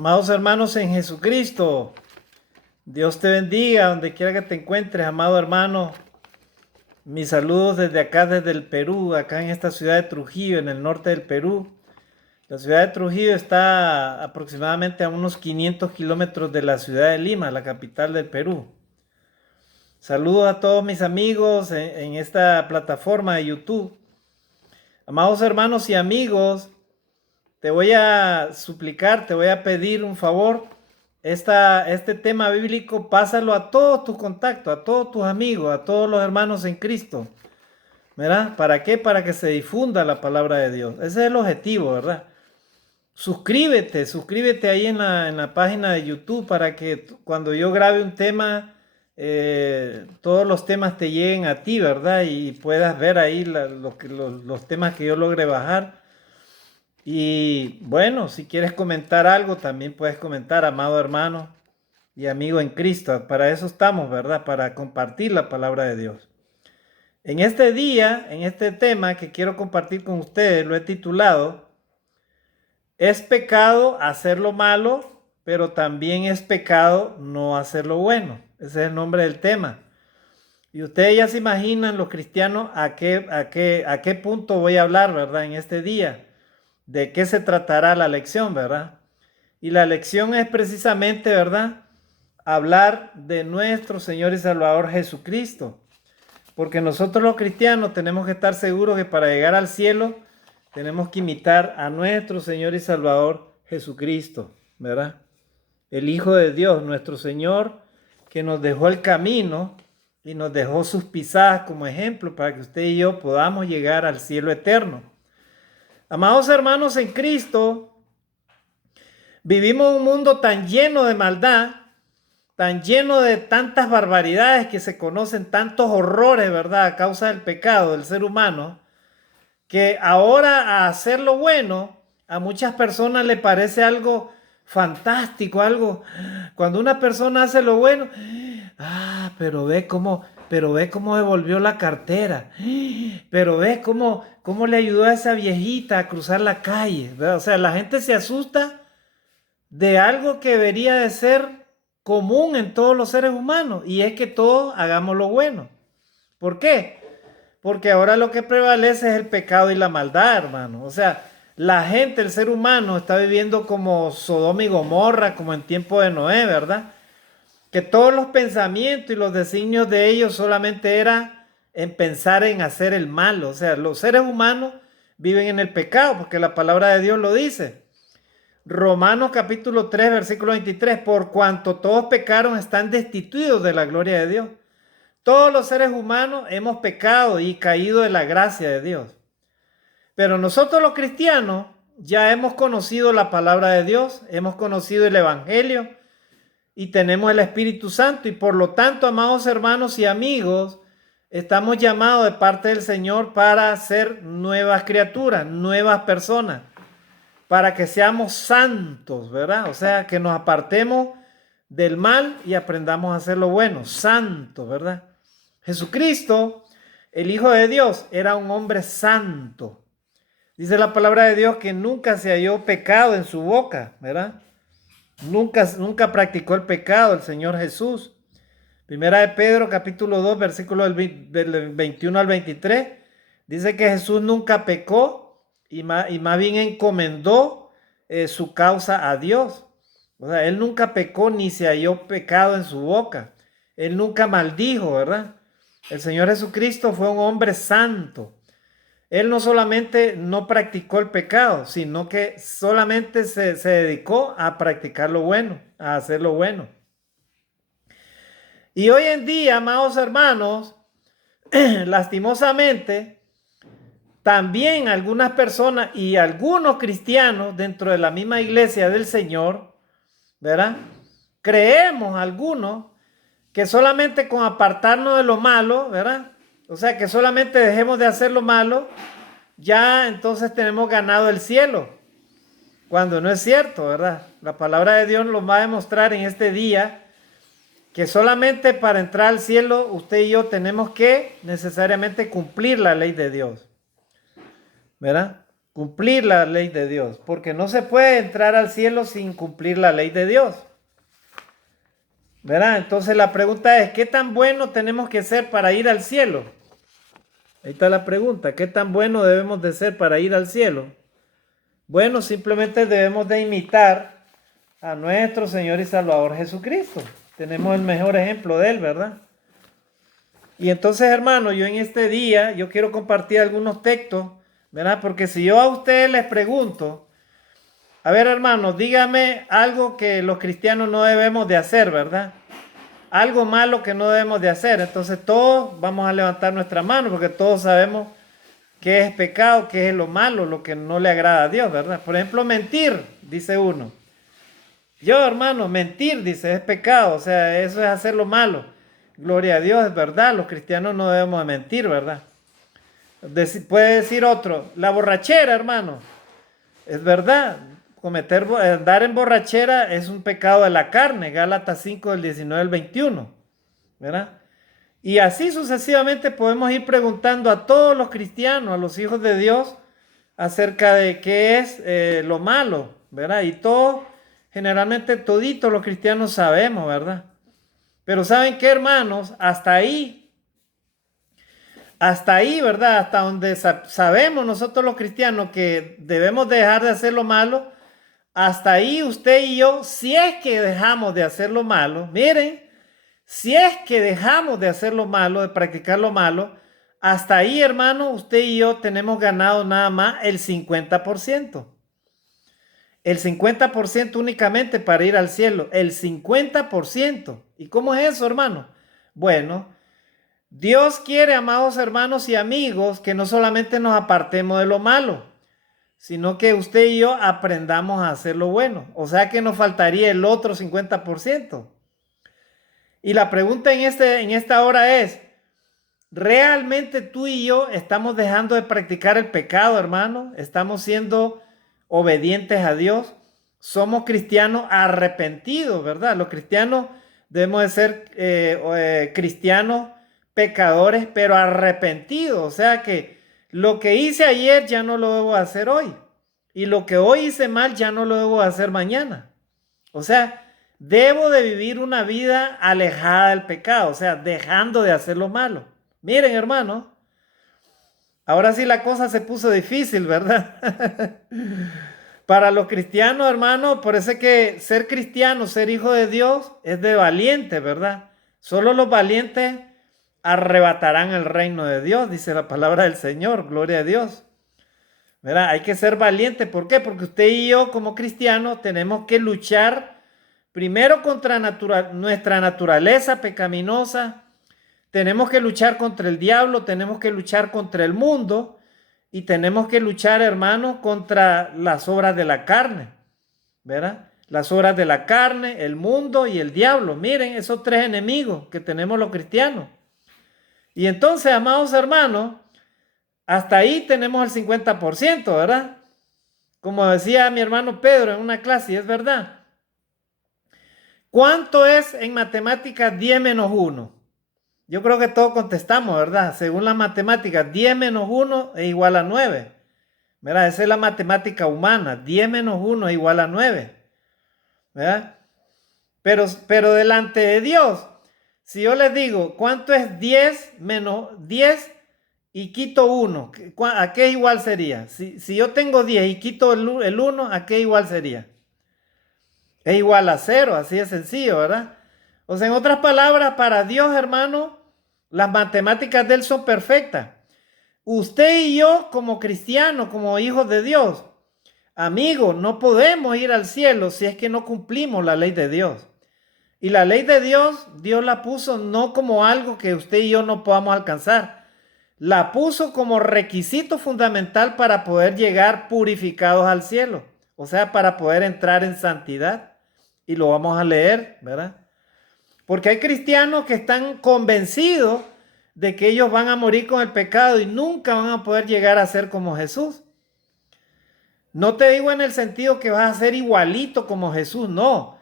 Amados hermanos en Jesucristo, Dios te bendiga donde quiera que te encuentres, amado hermano. Mis saludos desde acá, desde el Perú, acá en esta ciudad de Trujillo, en el norte del Perú. La ciudad de Trujillo está aproximadamente a unos 500 kilómetros de la ciudad de Lima, la capital del Perú. Saludos a todos mis amigos en esta plataforma de YouTube. Amados hermanos y amigos, te voy a suplicar, te voy a pedir un favor. Este tema bíblico, pásalo a todos tus contactos, a todos tus amigos, a todos los hermanos en Cristo. ¿Verdad? ¿Para qué? Para que se difunda la palabra de Dios. Ese es el objetivo, ¿verdad? Suscríbete ahí en la página de YouTube para que cuando yo grabe un tema, todos los temas te lleguen a ti, ¿verdad? Y puedas ver ahí los temas que yo logre bajar. Y bueno, si quieres comentar algo, también puedes comentar, amado hermano y amigo en Cristo. Para eso estamos, ¿verdad? Para compartir la palabra de Dios. En este día, en este tema que quiero compartir con ustedes, lo he titulado: ¿Es pecado hacer lo malo, pero también es pecado no hacer lo bueno? Ese es el nombre del tema. Y ustedes ya se imaginan, los cristianos, a qué punto voy a hablar, ¿verdad? En este día. ¿De qué se tratará la lección, verdad? Y la lección es precisamente, ¿verdad? Hablar de nuestro Señor y Salvador Jesucristo. Porque nosotros los cristianos tenemos que estar seguros que para llegar al cielo tenemos que imitar a nuestro Señor y Salvador Jesucristo, ¿verdad? El Hijo de Dios, nuestro Señor, que nos dejó el camino y nos dejó sus pisadas como ejemplo para que usted y yo podamos llegar al cielo eterno. Amados hermanos en Cristo, vivimos un mundo tan lleno de maldad, tan lleno de tantas barbaridades que se conocen, tantos horrores, ¿verdad? A causa del pecado del ser humano, que ahora a hacer lo bueno, a muchas personas le parece algo fantástico, algo, cuando una persona hace lo bueno, pero ve cómo devolvió la cartera, pero ve cómo le ayudó a esa viejita a cruzar la calle, ¿verdad? O sea, la gente se asusta de algo que debería de ser común en todos los seres humanos, y es que todos hagamos lo bueno. ¿Por qué? Porque ahora lo que prevalece es el pecado y la maldad, hermano. O sea, la gente, el ser humano, está viviendo como Sodoma y Gomorra, como en tiempo de Noé, ¿verdad? Que todos los pensamientos y los designios de ellos solamente era en pensar en hacer el mal. O sea, los seres humanos viven en el pecado, porque la palabra de Dios lo dice. Romanos capítulo 3, versículo 23, por cuanto todos pecaron, están destituidos de la gloria de Dios. Todos los seres humanos hemos pecado y caído de la gracia de Dios. Pero nosotros los cristianos ya hemos conocido la palabra de Dios, hemos conocido el Evangelio y tenemos el Espíritu Santo. Y por lo tanto, amados hermanos y amigos, estamos llamados de parte del Señor para ser nuevas criaturas, nuevas personas, para que seamos santos, ¿verdad? O sea, que nos apartemos del mal y aprendamos a hacer lo bueno, santos, ¿verdad? Jesucristo, el Hijo de Dios, era un hombre santo. Dice la palabra de Dios que nunca se halló pecado en su boca, ¿verdad? Nunca practicó el pecado el Señor Jesús. Primera de Pedro, capítulo 2, versículo del 21 al 23, dice que Jesús nunca pecó y más bien encomendó su causa a Dios. O sea, él nunca pecó ni se halló pecado en su boca. Él nunca maldijo, ¿verdad? El Señor Jesucristo fue un hombre santo. Él no solamente no practicó el pecado, sino que solamente se dedicó a practicar lo bueno, a hacer lo bueno. Y hoy en día, amados hermanos, lastimosamente, también algunas personas y algunos cristianos dentro de la misma iglesia del Señor, ¿verdad? Creemos algunos que solamente con apartarnos de lo malo, ¿verdad? O sea, que solamente dejemos de hacer lo malo, ya entonces tenemos ganado el cielo. Cuando no es cierto, ¿verdad? La palabra de Dios nos va a demostrar en este día que solamente para entrar al cielo usted y yo tenemos que necesariamente cumplir la ley de Dios, ¿verdad? Cumplir la ley de Dios, porque no se puede entrar al cielo sin cumplir la ley de Dios. ¿Verdad? Entonces la pregunta es, ¿qué tan bueno tenemos que ser para ir al cielo? Ahí está la pregunta, ¿qué tan bueno debemos de ser para ir al cielo? Bueno, simplemente debemos de imitar a nuestro Señor y Salvador Jesucristo. Tenemos el mejor ejemplo de Él, ¿verdad? Y entonces, hermano, yo en este día, yo quiero compartir algunos textos, ¿verdad? Porque si yo a ustedes les pregunto, a ver, hermano, dígame algo que los cristianos no debemos de hacer, ¿verdad? Algo malo que no debemos de hacer. Entonces todos vamos a levantar nuestra mano porque todos sabemos qué es pecado, qué es lo malo, lo que no le agrada a Dios, ¿verdad? Por ejemplo, mentir, dice uno. Yo, hermano, mentir, dice, es pecado, o sea, eso es hacer lo malo. Gloria a Dios, es verdad, los cristianos no debemos de mentir, ¿verdad? Puede decir otro, la borrachera, hermano, es verdad, andar en borrachera es un pecado de la carne, Gálatas 5 del 19 al 21, ¿verdad? Y así sucesivamente podemos ir preguntando a todos los cristianos, a los hijos de Dios, acerca de qué es lo malo, ¿verdad? Y todos, generalmente toditos los cristianos sabemos, ¿verdad? Pero ¿saben qué, hermanos? Hasta ahí, ¿verdad? Hasta donde sabemos nosotros los cristianos que debemos dejar de hacer lo malo, hasta ahí usted y yo, si es que dejamos de hacer lo malo, miren, si es que dejamos de hacer lo malo, de practicar lo malo, hasta ahí, hermano, usted y yo tenemos ganado nada más el 50%. El 50% únicamente para ir al cielo. El 50%. ¿Y cómo es eso, hermano? Bueno, Dios quiere, amados hermanos y amigos, que no solamente nos apartemos de lo malo, sino que usted y yo aprendamos a hacer lo bueno. O sea que nos faltaría el otro 50%. Y la pregunta en esta hora es, ¿realmente tú y yo estamos dejando de practicar el pecado, hermano? ¿Estamos siendo obedientes a Dios? Somos cristianos arrepentidos, ¿verdad? Los cristianos debemos de ser cristianos pecadores, pero arrepentidos. O sea que lo que hice ayer ya no lo debo hacer hoy. Y lo que hoy hice mal ya no lo debo hacer mañana. O sea, debo de vivir una vida alejada del pecado, o sea, dejando de hacer lo malo. Miren, hermano, ahora sí la cosa se puso difícil, ¿verdad? Para los cristianos, hermano, parece que ser cristiano, ser hijo de Dios, es de valiente, ¿verdad? Solo los valientes arrebatarán el reino de Dios, dice la palabra del Señor, gloria a Dios. ¿Verdad? Hay que ser valiente, ¿por qué? Porque usted y yo como cristianos tenemos que luchar primero contra nuestra naturaleza pecaminosa, tenemos que luchar contra el diablo, tenemos que luchar contra el mundo y tenemos que luchar, hermano, contra las obras de la carne, ¿verdad? Las obras de la carne, el mundo y el diablo. Miren, esos tres enemigos que tenemos los cristianos. Y entonces, amados hermanos, hasta ahí tenemos el 50%, ¿verdad? Como decía mi hermano Pedro en una clase, y es verdad. ¿Cuánto es en matemáticas 10 menos 1? Yo creo que todos contestamos, ¿verdad? Según las matemáticas, 10 menos 1 es igual a 9. ¿Verdad? Esa es la matemática humana. 10 menos 1 es igual a 9. ¿Verdad? Pero delante de Dios, si yo les digo, ¿cuánto es 10 menos 10 y quito 1? ¿A qué igual sería? Si yo tengo 10 y quito el 1, ¿a qué igual sería? Es igual a 0, así de sencillo, ¿verdad? O sea, en otras palabras, para Dios, hermano, las matemáticas de Él son perfectas. Usted y yo, como cristianos, como hijos de Dios, amigos, no podemos ir al cielo si es que no cumplimos la ley de Dios. Y la ley de Dios, Dios la puso no como algo que usted y yo no podamos alcanzar. La puso como requisito fundamental para poder llegar purificados al cielo. O sea, para poder entrar en santidad. Y lo vamos a leer, ¿verdad? Porque hay cristianos que están convencidos de que ellos van a morir con el pecado y nunca van a poder llegar a ser como Jesús. No te digo en el sentido que vas a ser igualito como Jesús, no.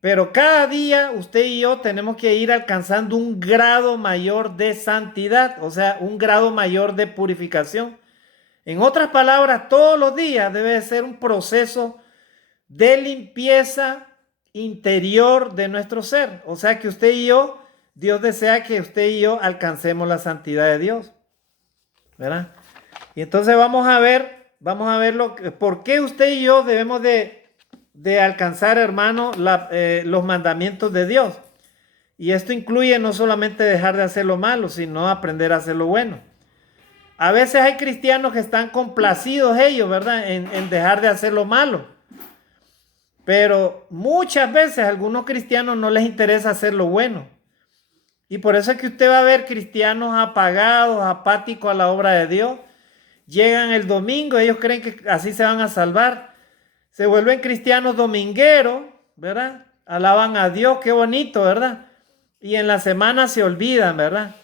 Pero cada día usted y yo tenemos que ir alcanzando un grado mayor de santidad, o sea, un grado mayor de purificación. En otras palabras, todos los días debe ser un proceso de limpieza interior de nuestro ser. O sea que usted y yo, Dios desea que usted y yo alcancemos la santidad de Dios, ¿verdad? Y entonces vamos a ver por qué usted y yo debemos de alcanzar, hermano, los mandamientos de Dios. Y esto incluye no solamente dejar de hacer lo malo, sino aprender a hacer lo bueno. A veces hay cristianos que están complacidos ellos, ¿verdad? En dejar de hacer lo malo. Pero muchas veces a algunos cristianos no les interesa hacer lo bueno. Y por eso es que usted va a ver cristianos apagados, apáticos a la obra de Dios. Llegan el domingo, ellos creen que así se van a salvar. Se vuelven cristianos domingueros, ¿verdad? Alaban a Dios, qué bonito, ¿verdad? Y en la semana se olvidan, ¿verdad?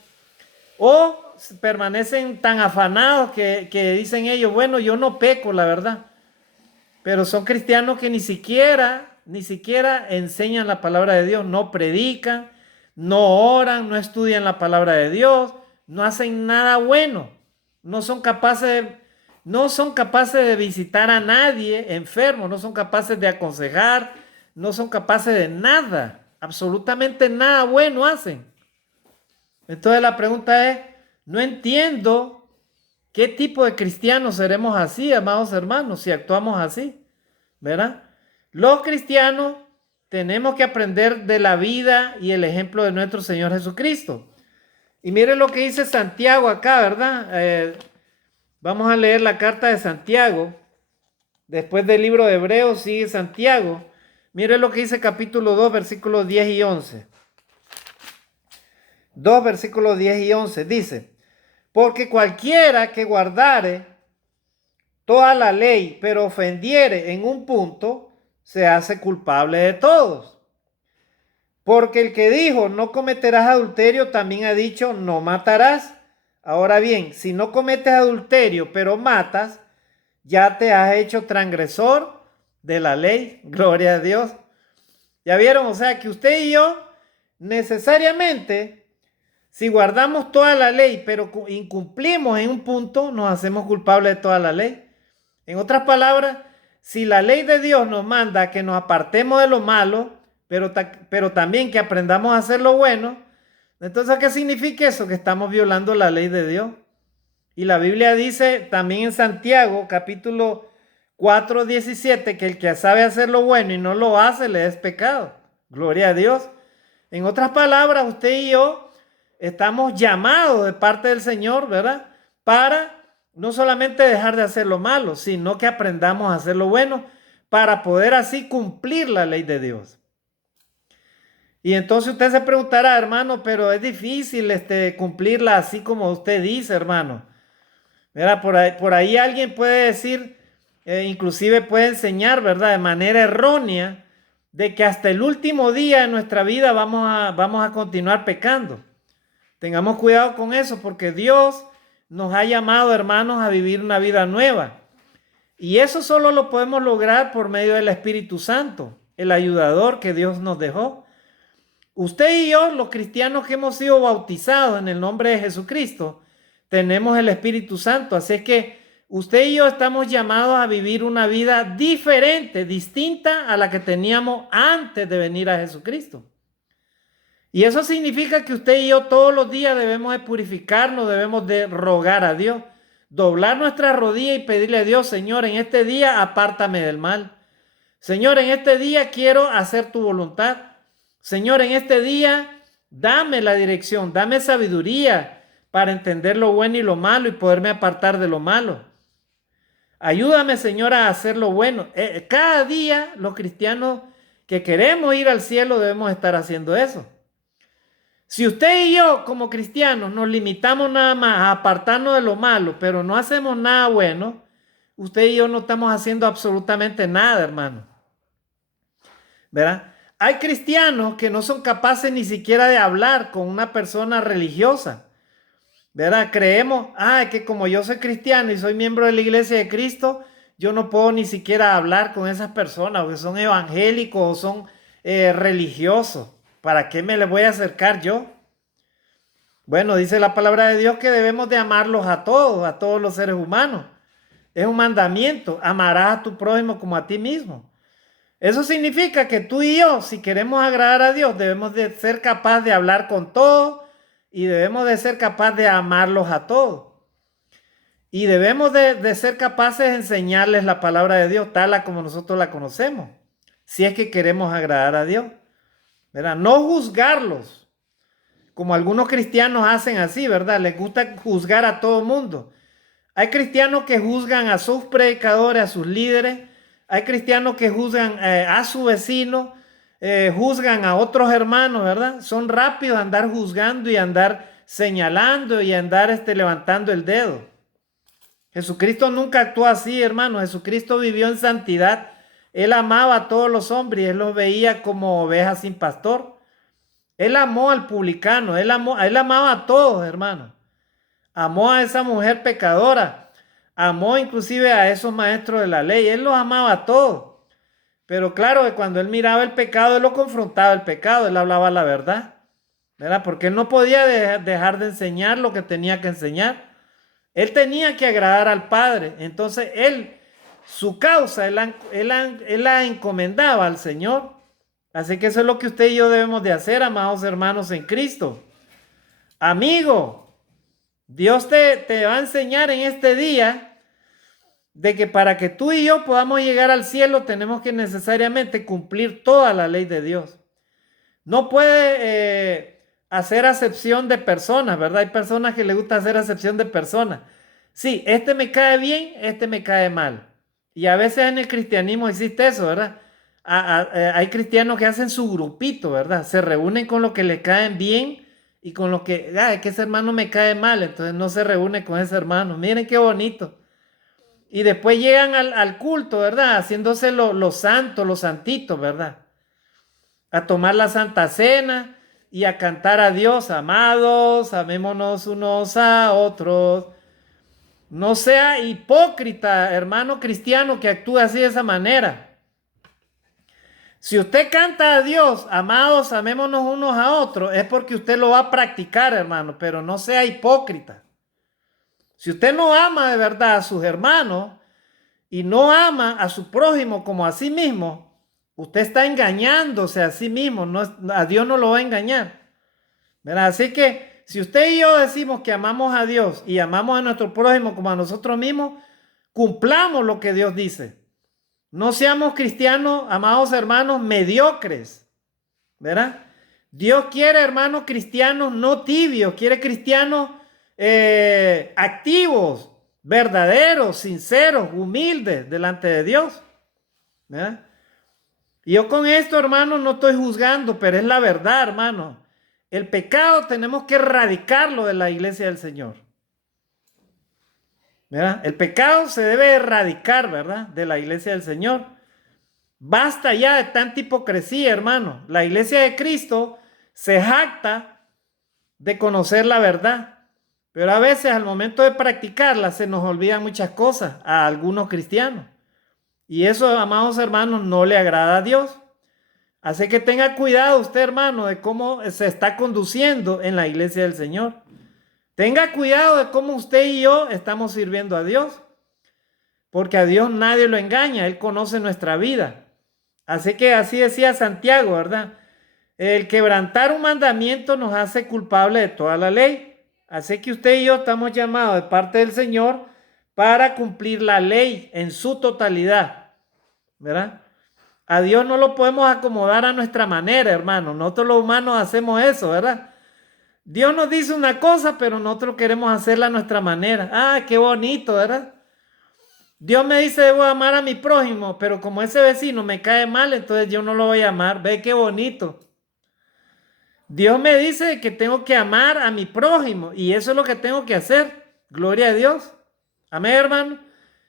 O permanecen tan afanados que dicen ellos, bueno, yo no peco, la verdad. Pero son cristianos que ni siquiera enseñan la palabra de Dios, no predican, no oran, no estudian la palabra de Dios, no hacen nada bueno, no son capaces de visitar a nadie enfermo, no son capaces de aconsejar, no son capaces de nada, absolutamente nada bueno hacen. Entonces la pregunta es, no entiendo qué tipo de cristianos seremos así, amados hermanos, si actuamos así, ¿verdad? Los cristianos tenemos que aprender de la vida y el ejemplo de nuestro Señor Jesucristo. Y miren lo que dice Santiago acá, ¿verdad? Vamos a leer la carta de Santiago. Después del libro de Hebreos sigue Santiago. Miren lo que dice capítulo 2, versículos 10 y 11. 2 versículos 10 y 11 dice: porque cualquiera que guardare toda la ley, pero ofendiere en un punto, se hace culpable de todos. Porque el que dijo, no cometerás adulterio, también ha dicho, no matarás. Ahora bien, si no cometes adulterio, pero matas, ya te has hecho transgresor de la ley. Gloria a Dios. ¿Ya vieron? O sea que usted y yo necesariamente, si guardamos toda la ley, pero incumplimos en un punto, nos hacemos culpables de toda la ley. En otras palabras, si la ley de Dios nos manda que nos apartemos de lo malo, pero también que aprendamos a hacer lo bueno, entonces, ¿qué significa eso? Que estamos violando la ley de Dios. Y la Biblia dice también en Santiago, capítulo 4, 17, que el que sabe hacer lo bueno y no lo hace, le es pecado. Gloria a Dios. En otras palabras, usted y yo estamos llamados de parte del Señor, ¿verdad? Para no solamente dejar de hacer lo malo, sino que aprendamos a hacer lo bueno para poder así cumplir la ley de Dios. Y entonces usted se preguntará, hermano, pero es difícil cumplirla así como usted dice, hermano. Mira, por ahí alguien puede decir, inclusive puede enseñar, ¿verdad? De manera errónea, de que hasta el último día de nuestra vida vamos a continuar pecando. Tengamos cuidado con eso, porque Dios nos ha llamado, hermanos, a vivir una vida nueva. Y eso solo lo podemos lograr por medio del Espíritu Santo, el ayudador que Dios nos dejó. Usted y yo, los cristianos que hemos sido bautizados en el nombre de Jesucristo, tenemos el Espíritu Santo. Así es que usted y yo estamos llamados a vivir una vida diferente, distinta a la que teníamos antes de venir a Jesucristo. Y eso significa que usted y yo todos los días debemos de purificarnos, debemos de rogar a Dios, doblar nuestra rodilla y pedirle a Dios, Señor, en este día apártame del mal. Señor, en este día quiero hacer tu voluntad. Señor, en este día dame la dirección, dame sabiduría para entender lo bueno y lo malo y poderme apartar de lo malo. Ayúdame, Señor, a hacer lo bueno. Cada día los cristianos que queremos ir al cielo debemos estar haciendo eso. Si usted y yo como cristianos nos limitamos nada más a apartarnos de lo malo, pero no hacemos nada bueno, usted y yo no estamos haciendo absolutamente nada, hermano. ¿Verdad? Hay cristianos que no son capaces ni siquiera de hablar con una persona religiosa, ¿verdad? Creemos, que como yo soy cristiano y soy miembro de la iglesia de Cristo, yo no puedo ni siquiera hablar con esas personas, porque son evangélicos o son religiosos. ¿Para qué me les voy a acercar yo? Bueno, dice la palabra de Dios que debemos de amarlos a todos los seres humanos. Es un mandamiento. Amarás a tu prójimo como a ti mismo. Eso significa que tú y yo, si queremos agradar a Dios, debemos de ser capaces de hablar con todos y debemos de ser capaces de amarlos a todos. Y debemos de ser capaces de enseñarles la palabra de Dios tal a como nosotros la conocemos, si es que queremos agradar a Dios. ¿Verdad? No juzgarlos, como algunos cristianos hacen así, ¿verdad? Les gusta juzgar a todo mundo. Hay cristianos que juzgan a sus predicadores, a sus líderes. Hay cristianos que juzgan a su vecino, juzgan a otros hermanos, ¿verdad? Son rápidos a andar juzgando y a andar señalando y a andar levantando el dedo. Jesucristo nunca actuó así, hermano. Jesucristo vivió en santidad. Él amaba a todos los hombres y él los veía como ovejas sin pastor. Él amó al publicano, él amaba a todos, hermano. Amó a esa mujer pecadora, amó inclusive a esos maestros de la ley. Él los amaba a todos. Pero claro que cuando él miraba el pecado, él lo confrontaba el pecado, él hablaba la verdad, ¿verdad? Porque él no podía dejar de enseñar lo que tenía que enseñar. Él tenía que agradar al Padre. Entonces su causa, él la encomendaba al Señor. Así que eso es lo que usted y yo debemos de hacer, amados hermanos en Cristo. Amigo, Dios te va a enseñar en este día de que para que tú y yo podamos llegar al cielo tenemos que necesariamente cumplir toda la ley de Dios. No puede hacer acepción de personas, ¿verdad? Hay personas que les gusta hacer acepción de personas. Sí, este me cae bien, este me cae mal. Y a veces en el cristianismo existe eso, ¿verdad? Hay cristianos que hacen su grupito, ¿verdad? Se reúnen con los que le caen bien y con los que, es que ese hermano me cae mal, entonces no se reúne con ese hermano. Miren qué bonito. Y después llegan al culto, ¿verdad? Haciéndose los santos, los santitos, ¿verdad? A tomar la Santa Cena y a cantar a Dios, amados, amémonos unos a otros. No sea hipócrita, hermano cristiano, que actúe así de esa manera. Si usted canta a Dios, amados, amémonos unos a otros, es porque usted lo va a practicar, hermano, pero no sea hipócrita. Si usted no ama de verdad a sus hermanos y no ama a su prójimo como a sí mismo, usted está engañándose a sí mismo, a Dios no lo va a engañar. ¿Verdad? Así que si usted y yo decimos que amamos a Dios y amamos a nuestro prójimo como a nosotros mismos, cumplamos lo que Dios dice. No seamos cristianos, amados hermanos, mediocres, ¿verdad? Dios quiere hermanos cristianos no tibios, quiere cristianos activos, verdaderos, sinceros, humildes delante de Dios, ¿verdad? Y yo con esto, hermanos, no estoy juzgando, pero es la verdad, hermano. El pecado tenemos que erradicarlo de la iglesia del Señor. ¿Verdad? El pecado se debe erradicar, ¿verdad? De la iglesia del Señor. Basta ya de tanta hipocresía, hermano. La iglesia de Cristo se jacta de conocer la verdad, pero a veces al momento de practicarla se nos olvidan muchas cosas a algunos cristianos. Y eso, amados hermanos, no le agrada a Dios. Así que tenga cuidado usted, hermano, de cómo se está conduciendo en la iglesia del Señor. Tenga cuidado de cómo usted y yo estamos sirviendo a Dios, porque a Dios nadie lo engaña, Él conoce nuestra vida. Así que así decía Santiago, ¿verdad? El quebrantar un mandamiento nos hace culpable de toda la ley. Así que usted y yo estamos llamados de parte del Señor para cumplir la ley en su totalidad, ¿verdad? A Dios no lo podemos acomodar a nuestra manera, hermano. Nosotros los humanos hacemos eso, ¿verdad? Dios nos dice una cosa, pero nosotros queremos hacerla a nuestra manera. Ah, qué bonito, ¿verdad? Dios me dice, debo amar a mi prójimo, pero como ese vecino me cae mal, entonces yo no lo voy a amar. Ve qué bonito. Dios me dice que tengo que amar a mi prójimo y eso es lo que tengo que hacer. Gloria a Dios. Amén, hermano.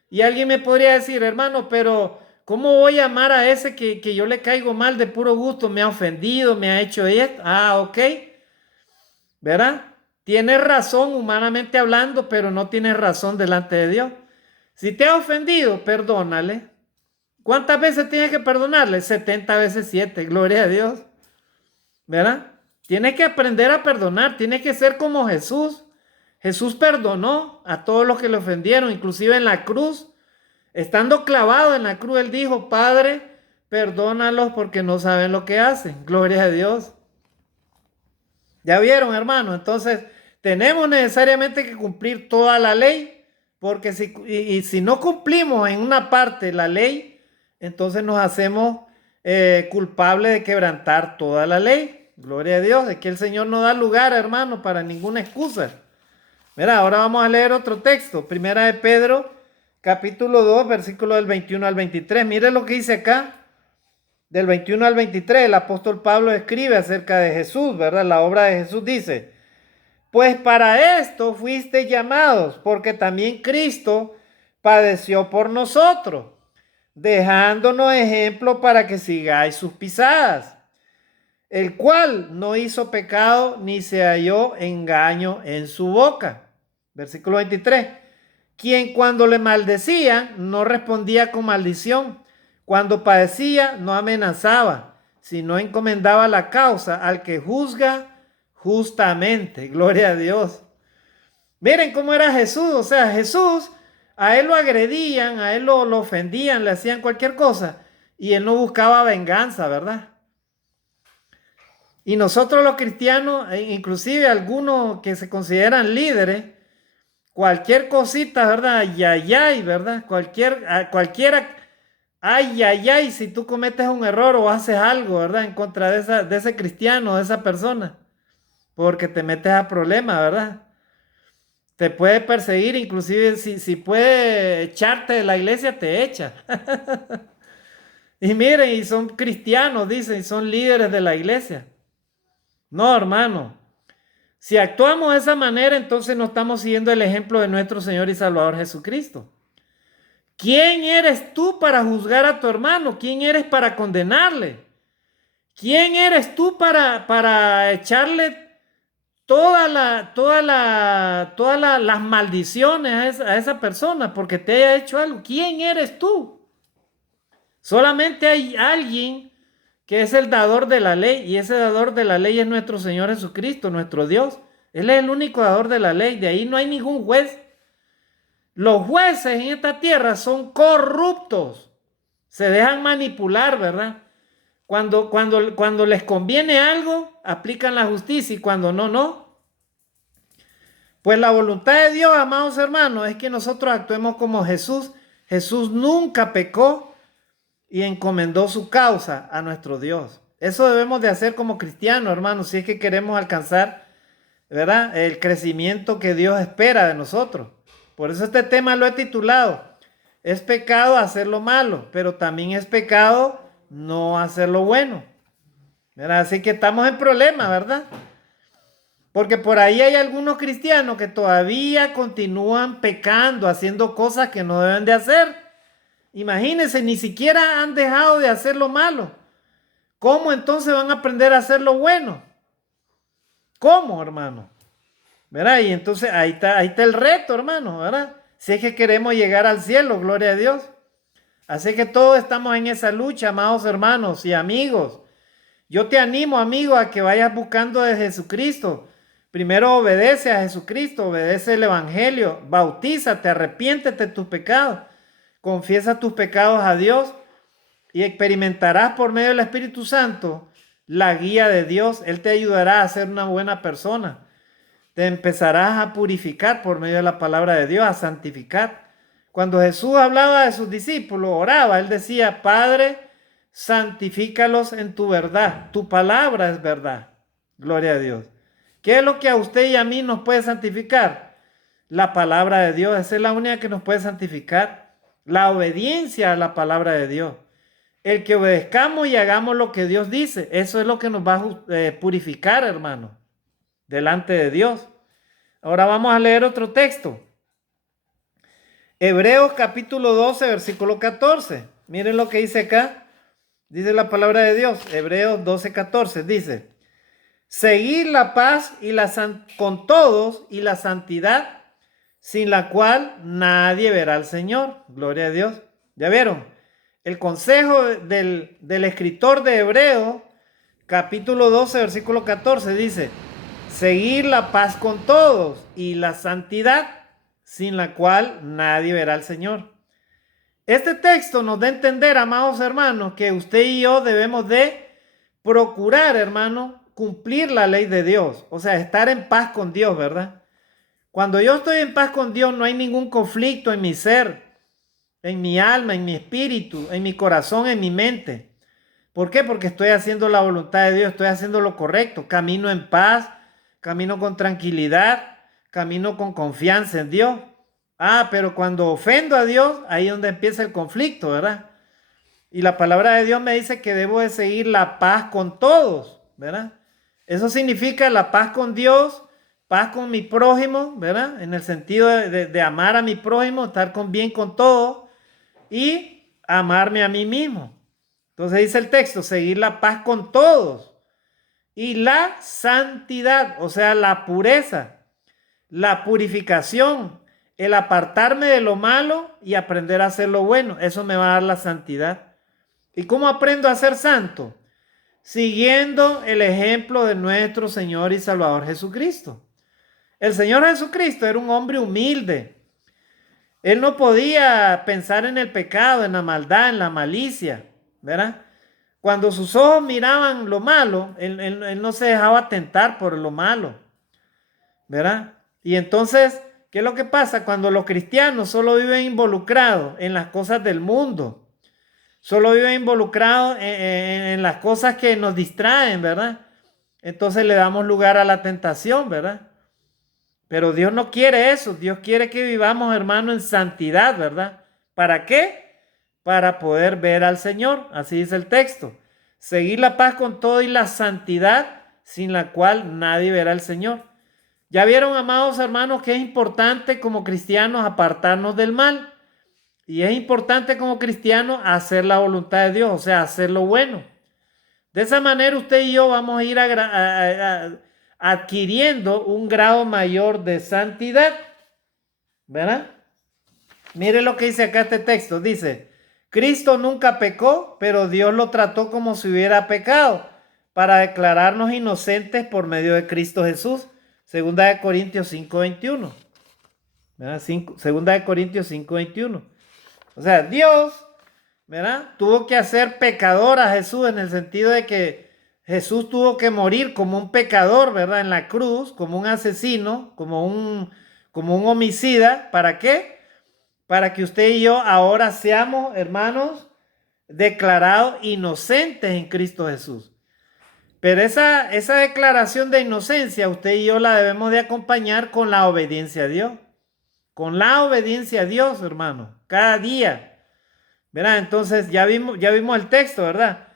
Y alguien me podría decir, hermano, pero ¿cómo voy a amar a ese que yo le caigo mal de puro gusto? Me ha ofendido, me ha hecho esto. Ah, ok. ¿Verdad? Tienes razón humanamente hablando, pero no tienes razón delante de Dios. Si te ha ofendido, perdónale. ¿Cuántas veces tienes que perdonarle? 70 veces 7, gloria a Dios. ¿Verdad? Tienes que aprender a perdonar, tienes que ser como Jesús. Jesús perdonó a todos los que le ofendieron, inclusive en la cruz. Estando clavado en la cruz, él dijo, Padre, perdónalos porque no saben lo que hacen. Gloria a Dios. ¿Ya vieron, hermano? Entonces, tenemos necesariamente que cumplir toda la ley, porque si no cumplimos en una parte la ley, entonces nos hacemos culpables de quebrantar toda la ley. Gloria a Dios, es que el Señor no da lugar, hermano, para ninguna excusa. Mira, ahora vamos a leer otro texto. Primera de Pedro, capítulo 2, versículo del 21 al 23. Mire lo que dice acá. Del 21 al 23, el apóstol Pablo escribe acerca de Jesús, ¿verdad? La obra de Jesús dice, pues para esto fuiste llamados, porque también Cristo padeció por nosotros, dejándonos ejemplo para que sigáis sus pisadas, el cual no hizo pecado ni se halló engaño en su boca. Versículo 23, quien cuando le maldecían no respondía con maldición, cuando padecía no amenazaba, sino encomendaba la causa al que juzga justamente. Gloria a Dios. Miren cómo era Jesús. O sea, Jesús, a él lo agredían, a él lo ofendían, le hacían cualquier cosa. Y él no buscaba venganza, ¿verdad? Y nosotros los cristianos, inclusive algunos que se consideran líderes, cualquier cosita, ¿verdad? Ay, ay, ay, ¿verdad? Cualquiera, ay, ay, ay, si tú cometes un error o haces algo, ¿verdad? En contra de ese cristiano, de esa persona, porque te metes a problemas, ¿verdad? Te puede perseguir, inclusive si puede echarte de la iglesia, te echa. Y miren, y son cristianos, dicen, y son líderes de la iglesia. No, hermano. Si actuamos de esa manera, entonces no estamos siguiendo el ejemplo de nuestro Señor y Salvador Jesucristo. ¿Quién eres tú para juzgar a tu hermano? ¿Quién eres para condenarle? ¿Quién eres tú para echarle todas las maldiciones a esa persona porque te haya hecho algo? ¿Quién eres tú? Solamente hay alguien que es el dador de la ley, y ese dador de la ley es nuestro Señor Jesucristo, nuestro Dios. Él es el único dador de la ley, de ahí no hay ningún juez. Los jueces en esta tierra son corruptos, se dejan manipular, ¿verdad? Cuando les conviene algo, aplican la justicia, y cuando no, no. Pues la voluntad de Dios, amados hermanos, es que nosotros actuemos como Jesús. Jesús nunca pecó y encomendó su causa a nuestro Dios. Eso debemos de hacer como cristianos, hermanos, si es que queremos alcanzar, ¿verdad?, el crecimiento que Dios espera de nosotros. Por eso este tema lo he titulado, es pecado hacer lo malo, pero también es pecado no hacer lo bueno. ¿Verdad? Así que estamos en problemas, ¿verdad? Porque por ahí hay algunos cristianos que todavía continúan pecando, haciendo cosas que no deben de hacer. Imagínense, ni siquiera han dejado de hacer lo malo. ¿Cómo entonces van a aprender a hacer lo bueno? ¿Cómo, hermano? ¿Verdad? Y entonces ahí está el reto, hermano, ¿verdad? Si es que queremos llegar al cielo, gloria a Dios. Así que todos estamos en esa lucha, amados hermanos y amigos. Yo te animo, amigo, a que vayas buscando de Jesucristo. Primero obedece a Jesucristo, obedece el Evangelio, bautízate, arrepiéntete de tus pecados, confiesa tus pecados a Dios y experimentarás por medio del Espíritu Santo la guía de Dios. Él te ayudará a ser una buena persona. Te empezarás a purificar por medio de la palabra de Dios, a santificar. Cuando Jesús hablaba de sus discípulos, oraba, él decía, Padre, santifícalos en tu verdad. Tu palabra es verdad. Gloria a Dios. ¿Qué es lo que a usted y a mí nos puede santificar? La palabra de Dios. Esa es la única que nos puede santificar. La obediencia a la palabra de Dios. El que obedezcamos y hagamos lo que Dios dice. Eso es lo que nos va a purificar, hermano, delante de Dios. Ahora vamos a leer otro texto. Hebreos capítulo 12, versículo 14. Miren lo que dice acá. Dice la palabra de Dios. Hebreos 12, 14. Dice, seguid la paz con todos y la santidad, sin la cual nadie verá al Señor. Gloria a Dios. ¿Ya vieron? El consejo del escritor de Hebreos, capítulo 12, versículo 14, dice, seguir la paz con todos y la santidad, sin la cual nadie verá al Señor. Este texto nos da a entender, amados hermanos, que usted y yo debemos de procurar, hermano, cumplir la ley de Dios. O sea, estar en paz con Dios, ¿verdad? Cuando yo estoy en paz con Dios, no hay ningún conflicto en mi ser, en mi alma, en mi espíritu, en mi corazón, en mi mente. ¿Por qué? Porque estoy haciendo la voluntad de Dios, estoy haciendo lo correcto. Camino en paz, camino con tranquilidad, camino con confianza en Dios. Pero cuando ofendo a Dios, ahí es donde empieza el conflicto, ¿verdad? Y la palabra de Dios me dice que debo de seguir la paz con todos, ¿verdad? Eso significa la paz con Dios, paz con mi prójimo, ¿verdad? En el sentido de amar a mi prójimo, estar bien con todos y amarme a mí mismo. Entonces dice el texto, seguir la paz con todos y la santidad, o sea, la pureza, la purificación, el apartarme de lo malo y aprender a hacer lo bueno. Eso me va a dar la santidad. ¿Y cómo aprendo a ser santo? Siguiendo el ejemplo de nuestro Señor y Salvador Jesucristo. El Señor Jesucristo era un hombre humilde. Él no podía pensar en el pecado, en la maldad, en la malicia, ¿verdad? Cuando sus ojos miraban lo malo, él no se dejaba tentar por lo malo, ¿verdad? Y entonces, ¿qué es lo que pasa? Cuando los cristianos solo viven involucrados en las cosas del mundo, solo viven involucrados en las cosas que nos distraen, ¿verdad? Entonces le damos lugar a la tentación, ¿verdad? Pero Dios no quiere eso. Dios quiere que vivamos, hermano, en santidad, ¿verdad? ¿Para qué? Para poder ver al Señor. Así dice el texto. Seguir la paz con todo y la santidad sin la cual nadie verá al Señor. Ya vieron, amados hermanos, que es importante como cristianos apartarnos del mal. Y es importante como cristianos hacer la voluntad de Dios, o sea, hacer lo bueno. De esa manera usted y yo vamos a ir adquiriendo un grado mayor de santidad, ¿verdad? Mire lo que dice acá este texto. Dice, Cristo nunca pecó, pero Dios lo trató como si hubiera pecado para declararnos inocentes por medio de Cristo Jesús. Segunda de Corintios 5:21. ¿Verdad? Segunda de Corintios 5:21. O sea, Dios, ¿verdad? Tuvo que hacer pecador a Jesús en el sentido de que Jesús tuvo que morir como un pecador, ¿verdad? En la cruz, como un asesino, como un homicida. ¿Para qué? Para que usted y yo ahora seamos, hermanos, declarados inocentes en Cristo Jesús. Pero esa declaración de inocencia, usted y yo la debemos de acompañar con la obediencia a Dios. Con la obediencia a Dios, hermano, cada día. ¿Verdad? Entonces ya vimos el texto, ¿verdad?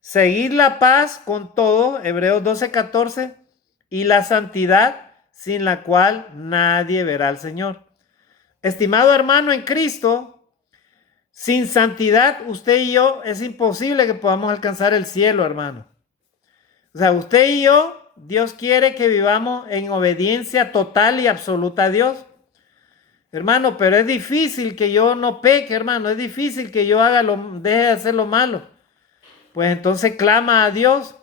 Seguir la paz con todo, Hebreos 12:14, y la santidad sin la cual nadie verá al Señor. Estimado hermano en Cristo, sin santidad, usted y yo, es imposible que podamos alcanzar el cielo, hermano. O sea, usted y yo, Dios quiere que vivamos en obediencia total y absoluta a Dios. Hermano, pero es difícil que yo no peque, hermano. Es difícil que yo deje de hacer lo malo. Pues entonces clama a Dios.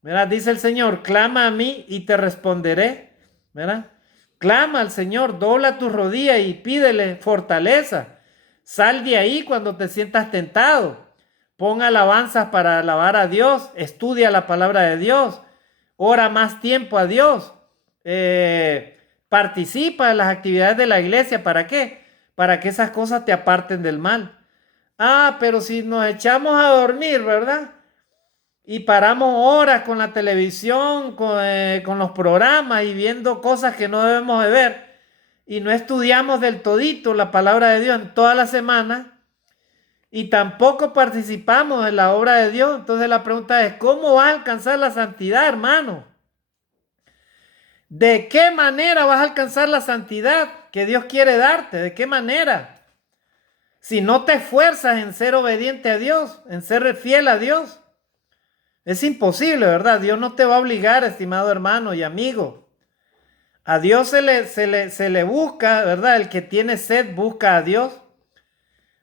¿Verdad? Dice el Señor, clama a mí y te responderé. ¿Verdad? Clama al Señor, dobla tus rodillas y pídele fortaleza. Sal de ahí cuando te sientas tentado. Pon alabanzas para alabar a Dios. Estudia la palabra de Dios. Ora más tiempo a Dios. Participa en las actividades de la iglesia. ¿Para qué? Para que esas cosas te aparten del mal. Pero si nos echamos a dormir, ¿verdad? Y paramos horas con la televisión, con los programas y viendo cosas que no debemos de ver. Y no estudiamos del todito la palabra de Dios en toda la semana. Y tampoco participamos en la obra de Dios. Entonces la pregunta es, ¿cómo vas a alcanzar la santidad, hermano? ¿De qué manera vas a alcanzar la santidad que Dios quiere darte? ¿De qué manera? Si no te esfuerzas en ser obediente a Dios, en ser fiel a Dios, es imposible, ¿verdad? Dios no te va a obligar, estimado hermano y amigo. A Dios se le busca, ¿verdad? El que tiene sed busca a Dios.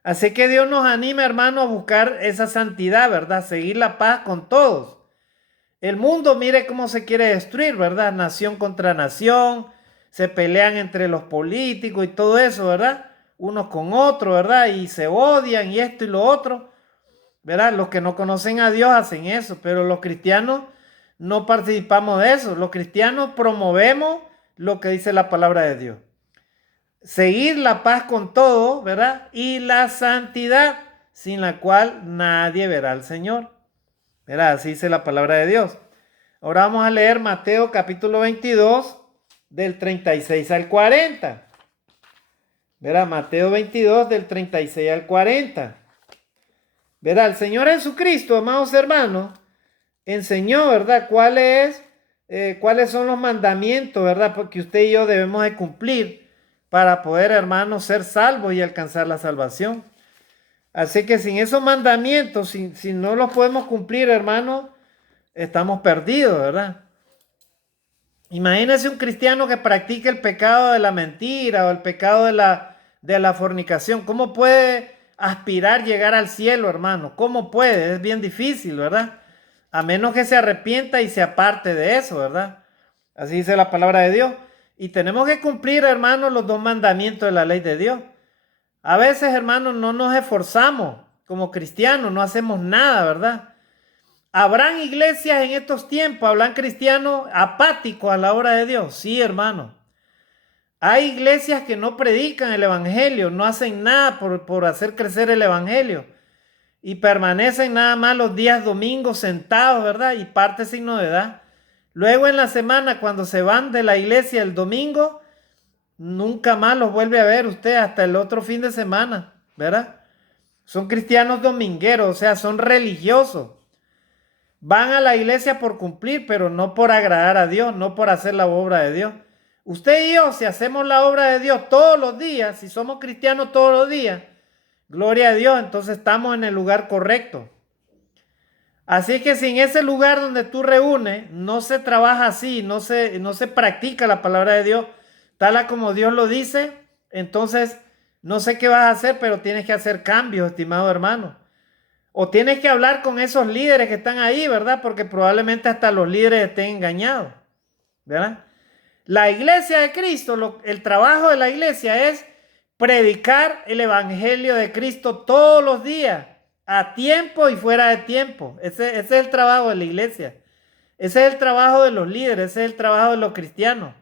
Así que Dios nos anima, hermano, a buscar esa santidad, ¿verdad? Seguir la paz con todos. El mundo, mire cómo se quiere destruir, ¿verdad? Nación contra nación, se pelean entre los políticos y todo eso, ¿verdad? unos con otros, ¿verdad? Y se odian y esto y lo otro, ¿verdad? Los que no conocen a Dios hacen eso, pero los cristianos no participamos de eso. Los cristianos promovemos lo que dice la palabra de Dios. Seguir la paz con todo, ¿verdad? Y la santidad, sin la cual nadie verá al Señor. ¿Verdad? Así dice la palabra de Dios. Ahora vamos a leer Mateo capítulo 22, del 36 al 40. ¿Verdad? Mateo 22, del 36 al 40. ¿Verdad? El Señor Jesucristo, amados hermanos, enseñó, ¿verdad? Cuáles son los mandamientos, ¿verdad? Porque usted y yo debemos de cumplir para poder, hermanos, ser salvos y alcanzar la salvación. Así que sin esos mandamientos, si no los podemos cumplir, hermanos, estamos perdidos, ¿verdad? Imagínese un cristiano que practique el pecado de la mentira o el pecado de la fornicación. ¿Cómo puede aspirar llegar al cielo, hermano? ¿Cómo puede? Es bien difícil, ¿verdad? A menos que se arrepienta y se aparte de eso, ¿verdad? Así dice la palabra de Dios. Y tenemos que cumplir, hermanos, los dos mandamientos de la ley de Dios. A veces, hermanos, no nos esforzamos como cristianos, no hacemos nada, ¿verdad? ¿Habrán iglesias en estos tiempos, habrán cristianos apáticos a la obra de Dios? Sí, hermano. Hay iglesias que no predican el evangelio, no hacen nada por hacer crecer el evangelio y permanecen nada más los días domingos sentados, ¿verdad? Y parte sin novedad. Luego en la semana, cuando se van de la iglesia el domingo, nunca más los vuelve a ver usted hasta el otro fin de semana, ¿verdad? Son cristianos domingueros, o sea, son religiosos. Van a la iglesia por cumplir, pero no por agradar a Dios, no por hacer la obra de Dios. Usted y yo, si hacemos la obra de Dios todos los días, si somos cristianos todos los días, gloria a Dios, entonces estamos en el lugar correcto. Así que si en ese lugar donde tú reúnes no se trabaja así, no se practica la palabra de Dios, tal como Dios lo dice, entonces no sé qué vas a hacer, pero tienes que hacer cambios, estimado hermano. O tienes que hablar con esos líderes que están ahí, ¿verdad? Porque probablemente hasta los líderes estén engañados, ¿verdad? La iglesia de Cristo, el trabajo de la iglesia es predicar el evangelio de Cristo todos los días, a tiempo y fuera de tiempo. Ese es el trabajo de la iglesia. Ese es el trabajo de los líderes, ese es el trabajo de los cristianos,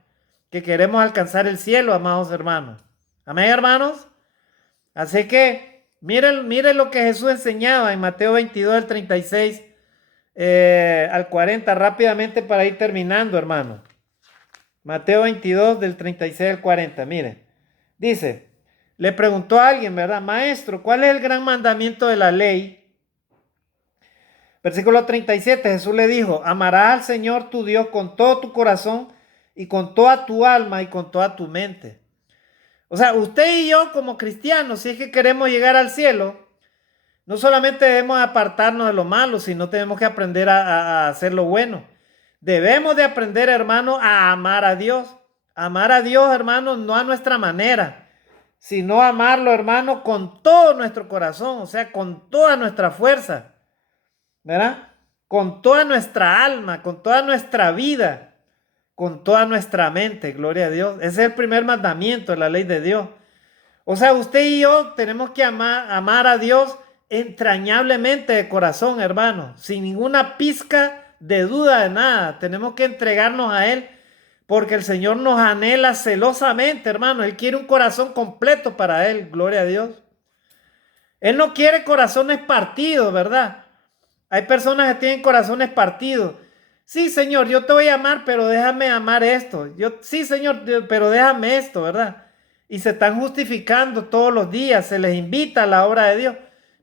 que queremos alcanzar el cielo, amados hermanos. Amén, hermanos. Así que miren lo que Jesús enseñaba en Mateo 22, del 36 al 40, rápidamente para ir terminando, hermano. Mateo 22, del 36 al 40, miren. Dice, le preguntó a alguien, ¿verdad? Maestro, ¿cuál es el gran mandamiento de la ley? Versículo 37, Jesús le dijo, amarás al Señor tu Dios con todo tu corazón y con toda tu alma y con toda tu mente. O sea, usted y yo como cristianos, si es que queremos llegar al cielo, no solamente debemos apartarnos de lo malo, sino tenemos que aprender a hacer lo bueno. Debemos de aprender, hermano, a amar a Dios. Amar a Dios, hermano, no a nuestra manera, sino amarlo, hermano, con todo nuestro corazón, o sea, con toda nuestra fuerza, ¿verdad? Con toda nuestra alma, con toda nuestra vida, con toda nuestra mente, gloria a Dios. Ese es el primer mandamiento de la ley de Dios. O sea, usted y yo tenemos que amar a Dios entrañablemente de corazón, hermano, sin ninguna pizca de duda de nada. Tenemos que entregarnos a Él porque el Señor nos anhela celosamente, hermano. Él quiere un corazón completo para Él, gloria a Dios. Él no quiere corazones partidos, ¿verdad? Hay personas que tienen corazones partidos. Sí, Señor, yo te voy a amar, pero déjame amar esto. Sí, Señor, pero déjame esto, ¿verdad? Y se están justificando todos los días, se les invita a la obra de Dios,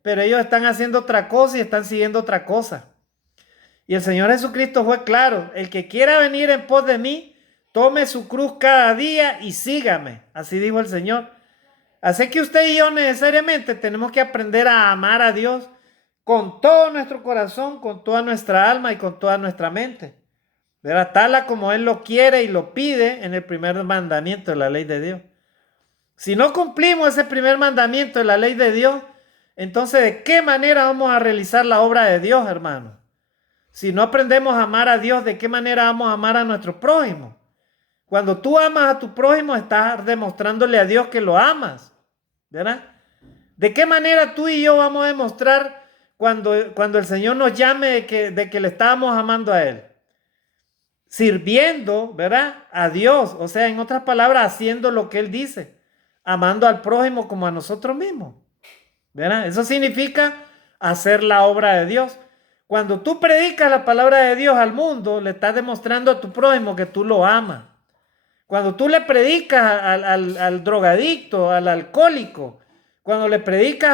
pero ellos están haciendo otra cosa y están siguiendo otra cosa. Y el Señor Jesucristo fue claro, el que quiera venir en pos de mí, tome su cruz cada día y sígame. Así dijo el Señor. Así que usted y yo necesariamente tenemos que aprender a amar a Dios con todo nuestro corazón, con toda nuestra alma y con toda nuestra mente. ¿Verdad? Tal como Él lo quiere y lo pide en el primer mandamiento de la ley de Dios. Si no cumplimos ese primer mandamiento de la ley de Dios, entonces ¿de qué manera vamos a realizar la obra de Dios, hermano? Si no aprendemos a amar a Dios, ¿de qué manera vamos a amar a nuestro prójimo? Cuando tú amas a tu prójimo, estás demostrándole a Dios que lo amas, ¿verdad? ¿De qué manera tú y yo vamos a demostrar cuando el Señor nos llame de que le estábamos amando a Él? Sirviendo, ¿verdad? A Dios, o sea, en otras palabras, haciendo lo que Él dice, amando al prójimo como a nosotros mismos, ¿verdad? Eso significa hacer la obra de Dios. Cuando tú predicas la palabra de Dios al mundo, le estás demostrando a tu prójimo que tú lo amas. Cuando tú le predicas al drogadicto, al alcohólico, cuando le predicas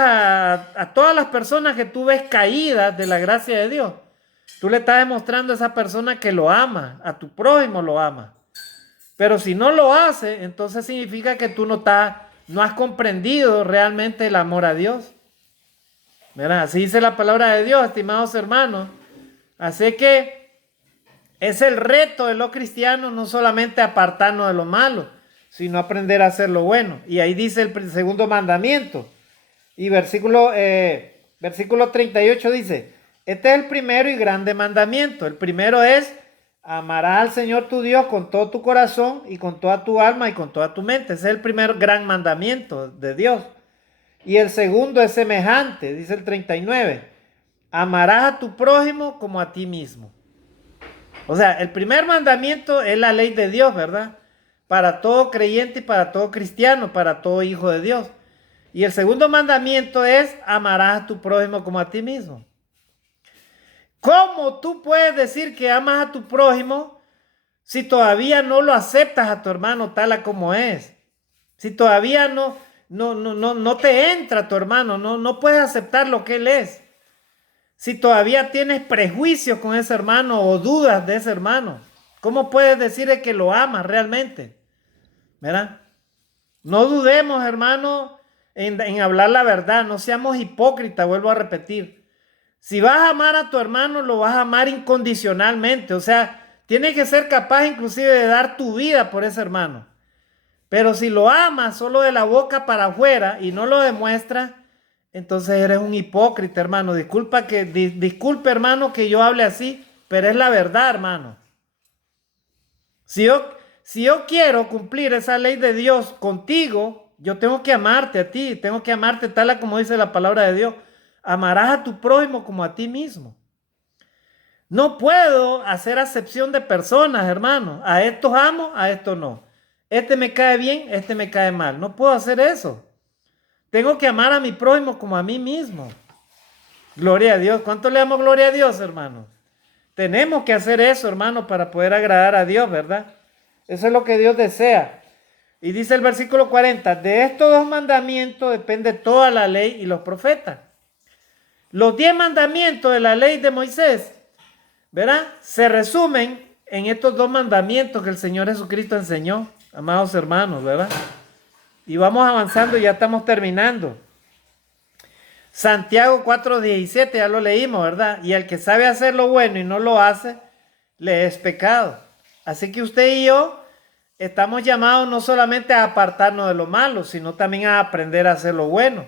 a todas las personas que tú ves caídas de la gracia de Dios, tú le estás demostrando a esa persona que lo ama, a tu prójimo lo ama. Pero si no lo hace, entonces significa que tú no has comprendido realmente el amor a Dios. ¿Verdad? Así dice la palabra de Dios, estimados hermanos. Así que es el reto de los cristianos no solamente apartarnos de lo malo, sino aprender a hacer lo bueno. Y ahí dice el segundo mandamiento. Y versículo 38 dice, este es el primero y grande mandamiento. El primero es, amarás al Señor tu Dios con todo tu corazón y con toda tu alma y con toda tu mente. Ese es el primer gran mandamiento de Dios. Y el segundo es semejante, dice el 39. Amarás a tu prójimo como a ti mismo. O sea, el primer mandamiento es la ley de Dios, ¿verdad? Para todo creyente y para todo cristiano, para todo hijo de Dios. Y el segundo mandamiento es amarás a tu prójimo como a ti mismo. ¿Cómo tú puedes decir que amas a tu prójimo si todavía no lo aceptas a tu hermano tal a como es? Si todavía no te entra tu hermano, no puedes aceptar lo que él es. Si todavía tienes prejuicios con ese hermano o dudas de ese hermano, ¿cómo puedes decirle que lo amas realmente? ¿Verdad? No dudemos, hermano, en hablar la verdad. No seamos hipócritas, vuelvo a repetir. Si vas a amar a tu hermano, lo vas a amar incondicionalmente. O sea, tienes que ser capaz inclusive de dar tu vida por ese hermano. Pero si lo amas solo de la boca para afuera y no lo demuestras, entonces eres un hipócrita, hermano. Disculpe, hermano, que yo hable así, pero es la verdad, hermano. Si yo quiero cumplir esa ley de Dios contigo, yo tengo que amarte a ti, tengo que amarte tal como dice la palabra de Dios. Amarás a tu prójimo como a ti mismo. No puedo hacer acepción de personas, hermano. A estos amo, a estos no. Este me cae bien, este me cae mal. No puedo hacer eso. Tengo que amar a mi prójimo como a mí mismo. Gloria a Dios. ¿Cuánto le damos gloria a Dios, hermano? Tenemos que hacer eso, hermano, para poder agradar a Dios, ¿verdad? Eso es lo que Dios desea. Y dice el versículo 40, de estos dos mandamientos depende toda la ley y los profetas. Los 10 mandamientos de la ley de Moisés, ¿verdad? Se resumen en estos dos mandamientos que el Señor Jesucristo enseñó, amados hermanos, ¿verdad? Y vamos avanzando, ya estamos terminando. Santiago 4:17, ya lo leímos, ¿verdad? Y el que sabe hacer lo bueno y no lo hace, le es pecado. Así que usted y yo estamos llamados no solamente a apartarnos de lo malo, sino también a aprender a hacer lo bueno.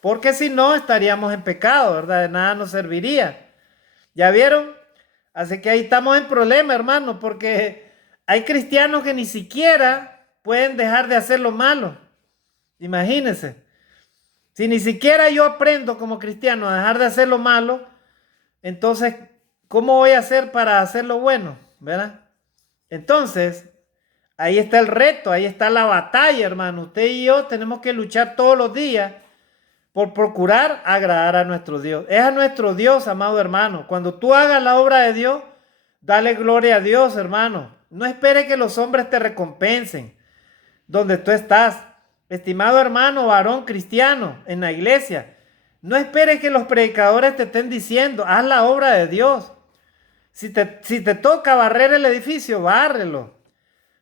Porque si no, estaríamos en pecado, ¿verdad? De nada nos serviría. ¿Ya vieron? Así que ahí estamos en problema, hermano, porque hay cristianos que ni siquiera pueden dejar de hacer lo malo. Imagínense. Si ni siquiera yo aprendo como cristiano a dejar de hacer lo malo, entonces, ¿cómo voy a hacer para hacer lo bueno? ¿Verdad? Entonces, ahí está el reto, ahí está la batalla, hermano. Usted y yo tenemos que luchar todos los días por procurar agradar a nuestro Dios. Es a nuestro Dios, amado hermano. Cuando tú hagas la obra de Dios, dale gloria a Dios, hermano. No espere que los hombres te recompensen donde tú estás. Estimado hermano, varón cristiano en la iglesia, no esperes que los predicadores te estén diciendo, haz la obra de Dios. Si te toca barrer el edificio, bárrelo.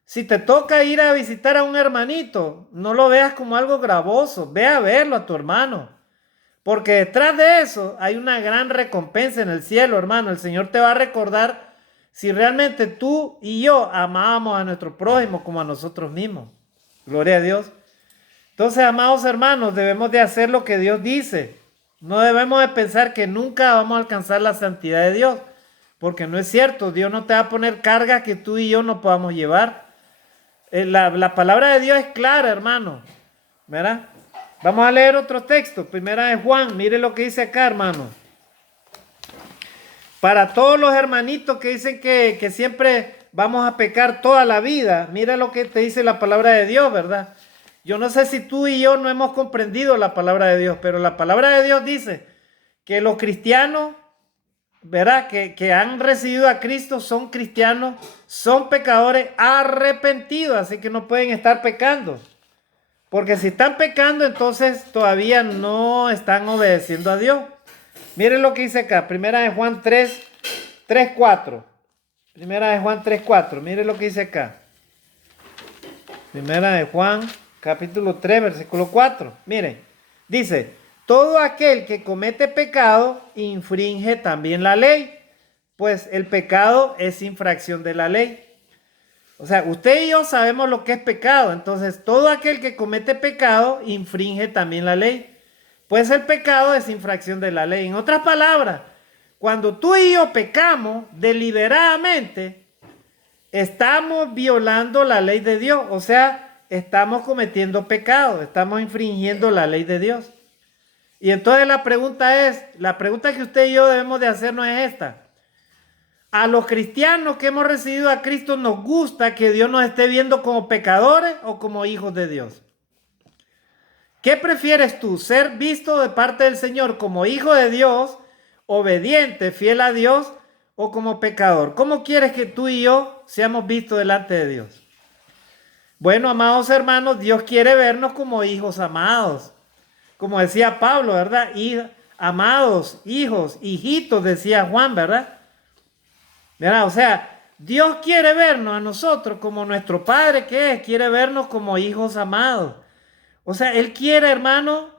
Si te toca ir a visitar a un hermanito, no lo veas como algo gravoso, ve a verlo a tu hermano. Porque detrás de eso hay una gran recompensa en el cielo, hermano. El Señor te va a recordar si realmente tú y yo amábamos a nuestro prójimo como a nosotros mismos. Gloria a Dios. Entonces, amados hermanos, debemos de hacer lo que Dios dice. No debemos de pensar que nunca vamos a alcanzar la santidad de Dios, porque no es cierto. Dios no te va a poner cargas que tú y yo no podamos llevar. La palabra de Dios es clara, hermano, ¿verdad? Vamos a leer otro texto. Primera de Juan. Mire lo que dice acá, hermano. Para todos los hermanitos que dicen que siempre vamos a pecar toda la vida. Mira lo que te dice la palabra de Dios, ¿verdad? Yo no sé si tú y yo no hemos comprendido la palabra de Dios, pero la palabra de Dios dice que los cristianos, ¿verdad? Que han recibido a Cristo son cristianos, son pecadores arrepentidos, así que no pueden estar pecando. Porque si están pecando, entonces todavía no están obedeciendo a Dios. Miren lo que dice acá, Primera de Juan 3:4. Primera de Juan 3:4, miren lo que dice acá. Primera de Juan, capítulo 3, versículo 4. Miren, dice, todo aquel que comete pecado infringe también la ley, pues el pecado es infracción de la ley. O sea, usted y yo sabemos lo que es pecado, entonces todo aquel que comete pecado infringe también la ley, pues el pecado es infracción de la ley. En otras palabras, cuando tú y yo pecamos deliberadamente, estamos violando la ley de Dios, o sea, estamos cometiendo pecado, estamos infringiendo la ley de Dios. Y entonces la pregunta que usted y yo debemos de hacernos es esta. A los cristianos que hemos recibido a Cristo nos gusta que Dios nos esté viendo como pecadores o como hijos de Dios. ¿Qué prefieres tú? ¿Ser visto de parte del Señor como hijo de Dios, obediente, fiel a Dios, o como pecador? ¿Cómo quieres que tú y yo seamos vistos delante de Dios? Bueno, amados hermanos, Dios quiere vernos como hijos amados. Como decía Pablo, ¿verdad? Amados, hijos, hijitos, decía Juan, ¿verdad? ¿Verdad? O sea, Dios quiere vernos a nosotros como nuestro Padre que es, quiere vernos como hijos amados. O sea, Él quiere, hermano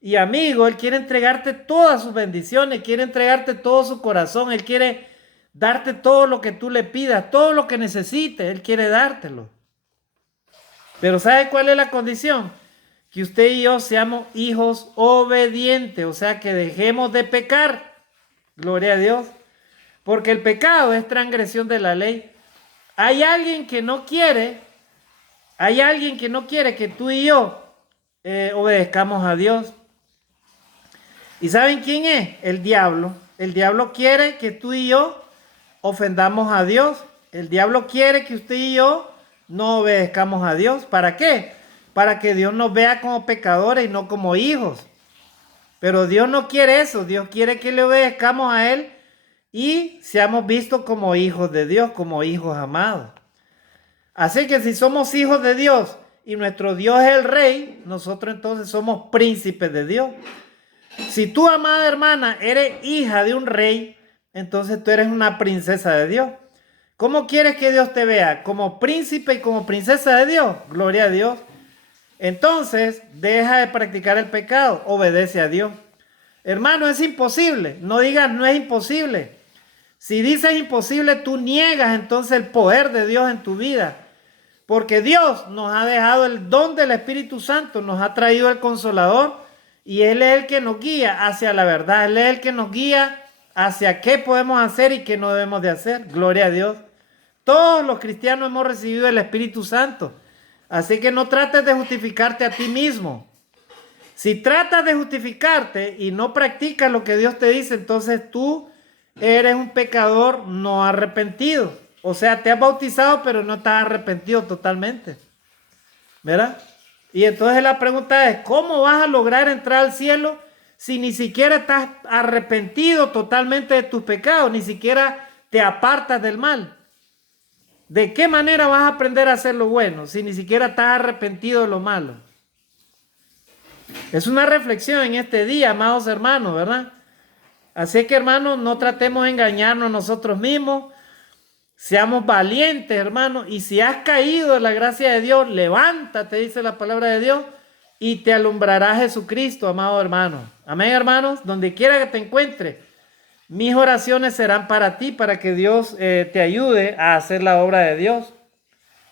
y amigo, Él quiere entregarte todas sus bendiciones, quiere entregarte todo su corazón, Él quiere darte todo lo que tú le pidas, todo lo que necesites, Él quiere dártelo. Pero ¿sabe cuál es la condición? Que usted y yo seamos hijos obedientes, o sea, que dejemos de pecar. Gloria a Dios. Porque el pecado es transgresión de la ley. Hay alguien que no quiere que tú y yo obedezcamos a Dios. ¿Y saben quién es? El diablo. El diablo quiere que tú y yo ofendamos a Dios. El diablo quiere que usted y yo no obedezcamos a Dios. ¿Para qué? Para que Dios nos vea como pecadores y no como hijos. Pero Dios no quiere eso. Dios quiere que le obedezcamos a Él y seamos vistos como hijos de Dios, como hijos amados. Así que si somos hijos de Dios y nuestro Dios es el Rey, nosotros entonces somos príncipes de Dios. Si tú, amada hermana, eres hija de un rey, entonces tú eres una princesa de Dios. ¿Cómo quieres que Dios te vea? ¿Como príncipe y como princesa de Dios? Gloria a Dios. Entonces, deja de practicar el pecado, obedece a Dios. Hermano, es imposible. No digas no es imposible. Si dices imposible, tú niegas entonces el poder de Dios en tu vida. Porque Dios nos ha dejado el don del Espíritu Santo, nos ha traído el Consolador y Él es el que nos guía hacia la verdad. Él es el que nos guía hacia qué podemos hacer y qué no debemos de hacer. Gloria a Dios. Todos los cristianos hemos recibido el Espíritu Santo. Así que no trates de justificarte a ti mismo. Si tratas de justificarte y no practicas lo que Dios te dice, entonces tú eres un pecador no arrepentido. O sea, te has bautizado, pero no estás arrepentido totalmente. ¿Verdad? Y entonces la pregunta es, ¿cómo vas a lograr entrar al cielo si ni siquiera estás arrepentido totalmente de tus pecados, ni siquiera te apartas del mal? ¿De qué manera vas a aprender a hacer lo bueno si ni siquiera estás arrepentido de lo malo? Es una reflexión en este día, amados hermanos, ¿verdad? Así que, hermanos, no tratemos de engañarnos nosotros mismos. Seamos valientes, hermanos. Y si has caído en la gracia de Dios, levántate, dice la palabra de Dios, y te alumbrará Jesucristo, amado hermano. Amén, hermanos. Donde quiera que te encuentres, mis oraciones serán para ti, para que Dios te ayude a hacer la obra de Dios.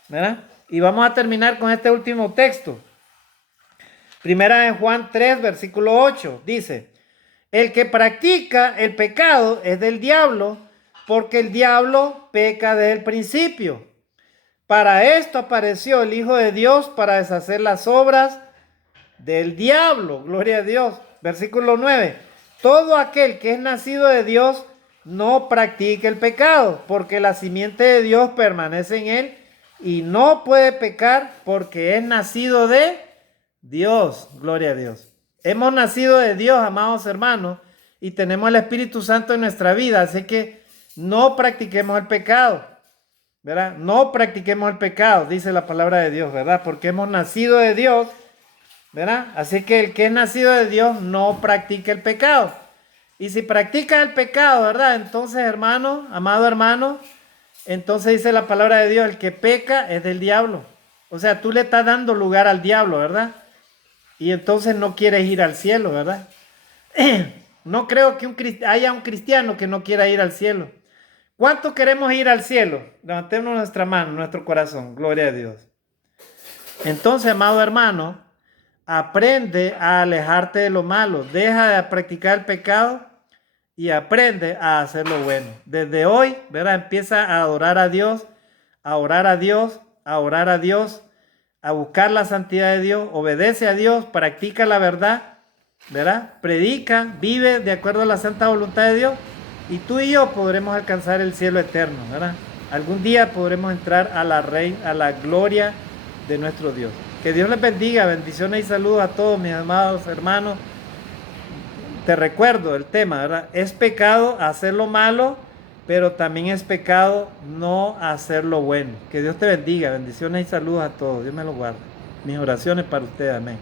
¿Verdad? Y vamos a terminar con este último texto. Primera de Juan 3, versículo 8. Dice, el que practica el pecado es del diablo, porque el diablo peca desde el principio. Para esto apareció el Hijo de Dios, para deshacer las obras del diablo. Gloria a Dios. Versículo 9. Todo aquel que es nacido de Dios no practique el pecado, porque la simiente de Dios permanece en él y no puede pecar porque es nacido de Dios. Gloria a Dios. Hemos nacido de Dios, amados hermanos, y tenemos el Espíritu Santo en nuestra vida, así que no practiquemos el pecado, ¿verdad? No practiquemos el pecado, dice la palabra de Dios, ¿verdad? Porque hemos nacido de Dios, ¿verdad? Así que el que es nacido de Dios no practica el pecado. Y si practica el pecado, ¿verdad? Entonces, hermano, amado hermano, entonces dice la palabra de Dios, el que peca es del diablo. O sea, tú le estás dando lugar al diablo, ¿verdad? Y entonces no quieres ir al cielo, ¿verdad? No creo que haya un cristiano que no quiera ir al cielo. ¿Cuántos queremos ir al cielo? Levantemos nuestra mano, nuestro corazón. Gloria a Dios. Entonces, amado hermano, aprende a alejarte de lo malo. Deja de practicar el pecado y aprende a hacer lo bueno. Desde hoy, ¿verdad? Empieza a adorar a Dios, a orar a Dios, a orar a Dios, a buscar la santidad de Dios, obedece a Dios, practica la verdad, ¿verdad? Predica, vive de acuerdo a la santa voluntad de Dios y tú y yo podremos alcanzar el cielo eterno, ¿verdad? Algún día podremos entrar a la gloria de nuestro Dios. Que Dios les bendiga, bendiciones y saludos a todos mis amados hermanos. Te recuerdo el tema, ¿verdad? Es pecado hacer lo malo, pero también es pecado no hacer lo bueno. Que Dios te bendiga, bendiciones y saludos a todos. Dios me lo guarde. Mis oraciones para ustedes, amén.